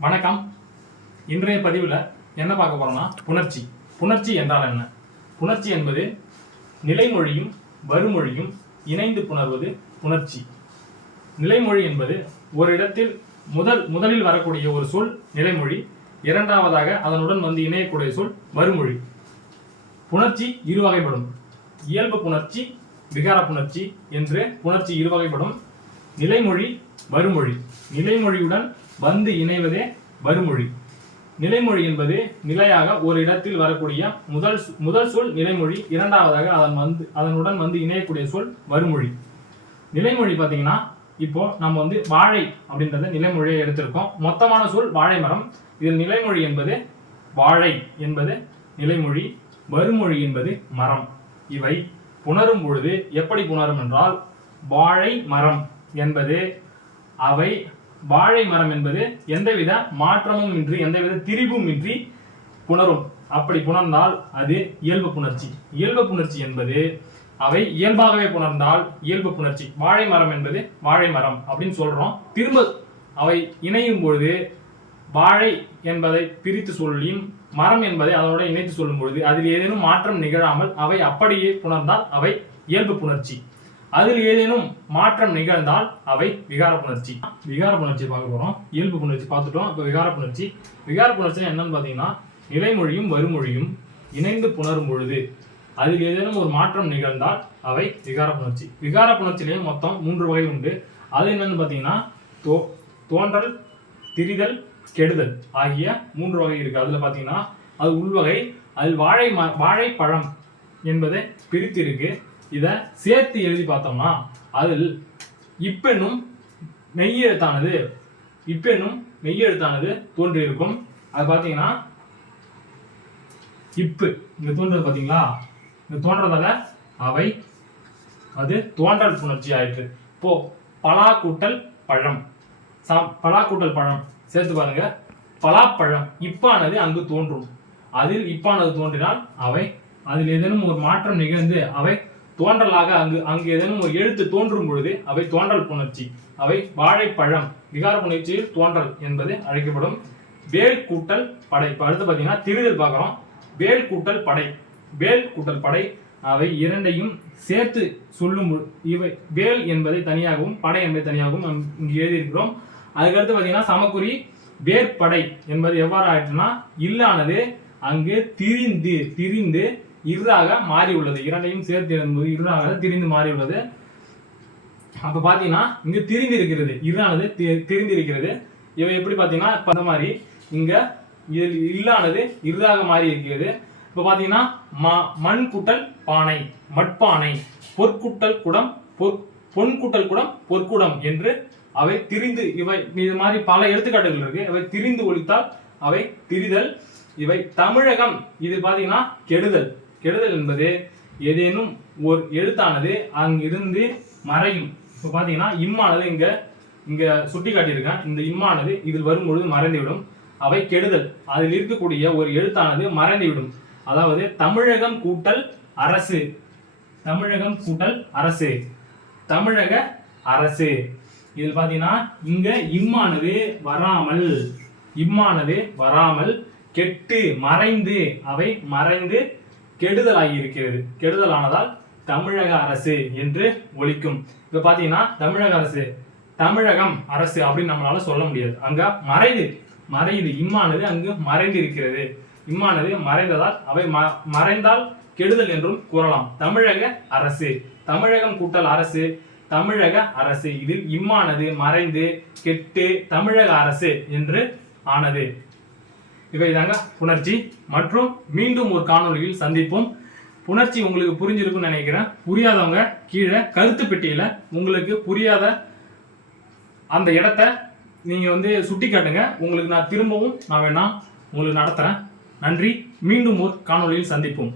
வணக்கம். இன்றைய பதிவில் என்ன பார்க்க போறோம்னா புணர்ச்சி. புணர்ச்சி என்றால் என்ன? புணர்ச்சி என்பது நிலைமொழியும் வருமொழியும் இணைந்து புணர்வது புணர்ச்சி. நிலைமொழி என்பது ஒரு இடத்தில் முதல் முதலில் வரக்கூடிய ஒரு சொல் நிலைமொழி. இரண்டாவதாக அதனுடன் வந்து இணையக்கூடிய சொல் வருமொழி. புணர்ச்சி இரு வகைப்படும் இயல்பு புணர்ச்சி விகார புணர்ச்சி என்று புணர்ச்சி இரு வகைப்படும் நிலைமொழி வருமொழி. நிலைமொழியுடன் வந்து இணைவதே வருமொழி நிலைமொழி என்பது நிலையாக ஒரு இடத்தில் வரக்கூடிய முதல் முதல் சொல் நிலைமொழி இரண்டாவதாக அதன் வந்து அதனுடன் வந்து இணையக்கூடிய சொல் வருமொழி நிலைமொழி பார்த்தீங்கன்னா இப்போ நம்ம வந்து வாழை அப்படின்றத நிலைமொழியை எடுத்திருக்கோம். மொத்தமான சொல் வாழை மரம். இதில் நிலைமொழி என்பது வாழை என்பது நிலைமொழி வருமொழி என்பது மரம். இவை புணரும் பொழுது எப்படி புணரும் என்றால் வாழை மரம் என்பது அவை வாழை மரம் என்பது எந்தவித மாற்றமும் இன்றி எந்தவித திரிபும் இன்றி புணரும். அப்படி புணர்ந்தால் அது இயல்பு புணர்ச்சி. இயல்பு புணர்ச்சி என்பது அவை இயல்பாகவே புணர்ந்தால் இயல்பு புணர்ச்சி. வாழை மரம் என்பது வாழை மரம் அப்படின்னு சொல்றோம். திரும்ப அவை இணையும் பொழுது வாழை என்பதை பிரித்து சொல்லியும் மரம் என்பதை அதனோட இணைத்து சொல்லும் பொழுது அதில் ஏதேனும் மாற்றம் நிகழாமல் அவை அப்படியே புணர்ந்தால் அவை இயல்பு புணர்ச்சி. அதில் ஏதேனும் மாற்றம் நிகழ்ந்தால் அவை விகார புணர்ச்சி. விகார புணர்ச்சி பார்க்க போகிறோம் இயல்பு புணர்ச்சி பார்த்துட்டோம். இப்போ விகார புணர்ச்சி. விகார புணர்ச்சி என்னன்னு பார்த்தீங்கன்னா நிலைமொழியும் வருமொழியும் இணைந்து புணரும் பொழுது அதில் ஏதேனும் ஒரு மாற்றம் நிகழ்ந்தால் அவை விகார புணர்ச்சி. விகார புணர்ச்சியிலேயே மொத்தம் மூன்று வகை உண்டு. அது என்னன்னு பார்த்தீங்கன்னா தோ தோன்றல் திரிதல் கெடுதல் ஆகிய மூன்று வகை இருக்குது அதில் பார்த்தீங்கன்னா அது உள்வகை அதில் வாழை ம வாழைப்பழம் என்பதை பிரித்து இருக்குது இதை சேர்த்து எழுதி பார்த்தோம்னா அதில் இப்பெண்ணும் மெய்யெழுத்தானது இப்பெண்ணும் மெய்யெழுத்தானது தோன்றியிருக்கும். அது பார்த்தீங்கன்னா இப்பு. இங்கே தோன்றது பார்த்தீங்களா? இங்கே தோன்றதால அவை அது தோன்றல் புணர்ச்சி ஆயிற்று. இப்போ பலா கூட்டல் பழம். சா- பலா கூட்டல் பழம். சேர்த்து பாருங்க. பலாப்பழம் இப்பானது அங்கு தோன்றும். அதில் இப்பானது தோன்றினால் அவை அதில் ஏதேனும் ஒரு மாற்றம் நிகழ்ந்து அவை தோன்றலாக அங்கு அங்கு ஏதேனும் ஒரு எழுத்து தோன்றும் பொழுது அவை தோன்றல் புணர்ச்சி. அவை வாழைப்பழம். விகார புணர்ச்சியில் தோன்றல் என்பது அழைக்கப்படும் வேல் கூட்டல் படை. இப்போ அடுத்து பார்த்தீங்கன்னா திருதல் பார்க்குறோம். வேல் கூட்டல் படை. வேல் கூட்டல் படை அவை இரண்டையும் சேர்த்து சொல்லும் இவை வேல் என்பதை தனியாகவும் படை என்பதை தனியாகவும் இங்கு எழுதியிருக்கிறோம். அதுக்கடுத்து பார்த்தீங்கன்னா சமக்குறி வேற்படை என்பது எவ்வாறு ஆயிற்றுனா இல்லானது அங்கு திரிந்து திரிந்து இறாக மாறி உள்ளது இரண்டையும் சேர்த்து எழுதும்போது இறாக திரிந்து மாறி உள்ளது பார்த்தீங்கன்னா இங்கே திரிந்து இருக்கிறது இருளானது திரிந்து இருக்கிறது இவை எப்படி பார்த்தீங்கன்னா அந்த மாதிரி இங்கே இதில் இல்லானது இறாக மாறி இருக்கிறது இப்போ பார்த்தீங்கன்னா ம- மண் குட்டல் பானை மட்பானை பொற்குட்டல் குடம் பொற் பொன்குட்டல் குடம் பொற்குடம் என்று அவை திரிந்து இவை இது மாதிரி பல எடுத்துக்காட்டுகள் இருக்கு. அவை திரிந்து ஒழித்தால் அவை திரிதல் இவை தமிழகம் இது பார்த்தீங்கன்னா கெடுதல். கெடுதல் என்பது ஏதேனும் ஒரு எழுத்தானது அங்கிருந்து மறையும். இப்போ பார்த்தீங்கன்னா இம்மானது இங்கே இங்கே சுட்டி காட்டியிருக்கேன் இந்த இம்மானது இதில் வரும்பொழுது மறைந்துவிடும். அவை கெடுதல். அதில் இருக்கக்கூடிய ஒரு எழுத்தானது மறைந்துவிடும். அதாவது தமிழகம் கூட்டல் அரசு. தமிழகம் கூட்டல் அரசு. தமிழக அரசு. இதில் பார்த்தீங்கன்னா இங்கே இம்மானது வராமல் இம்மானது வராமல் கெட்டு மறைந்து அவை மறைந்து கெடுதலாகி இருக்கிறது கெடுதலானதால் தமிழக அரசு என்று ஒழிக்கும் இப்போ பார்த்தீங்கன்னா தமிழக அரசு தமிழகம் அரசு அப்படின்னு நம்மளால சொல்ல முடியாது. அங்க மறைது மறையுது இம்மானது அங்கு மறைந்து இருக்கிறது இம்மானது மறைந்ததால் அவை ம- மறைந்தால் கெடுதல் என்றும் கூறலாம். தமிழக அரசு தமிழகம் கூட்டல் அரசு தமிழக அரசு இதில் இம்மானது மறைந்து கெட்டு தமிழக அரசு என்று ஆனது. இவைதாங்க புணர்ச்சி. மற்றும் மீண்டும் ஒரு காணொளியில் சந்திப்போம். புணர்ச்சி உங்களுக்கு புரிஞ்சிருக்கும்னு நினைக்கிறேன். புரியாதவங்க கீழே கருத்து பெட்டியில் உங்களுக்கு புரியாத அந்த இடத்த நீங்கள் வந்து சுட்டி காட்டுங்க. உங்களுக்கு நான் திரும்பவும் நான் வேணா உங்களுக்கு நடத்துகிறேன் நன்றி. மீண்டும் ஒரு காணொலியில் சந்திப்போம்.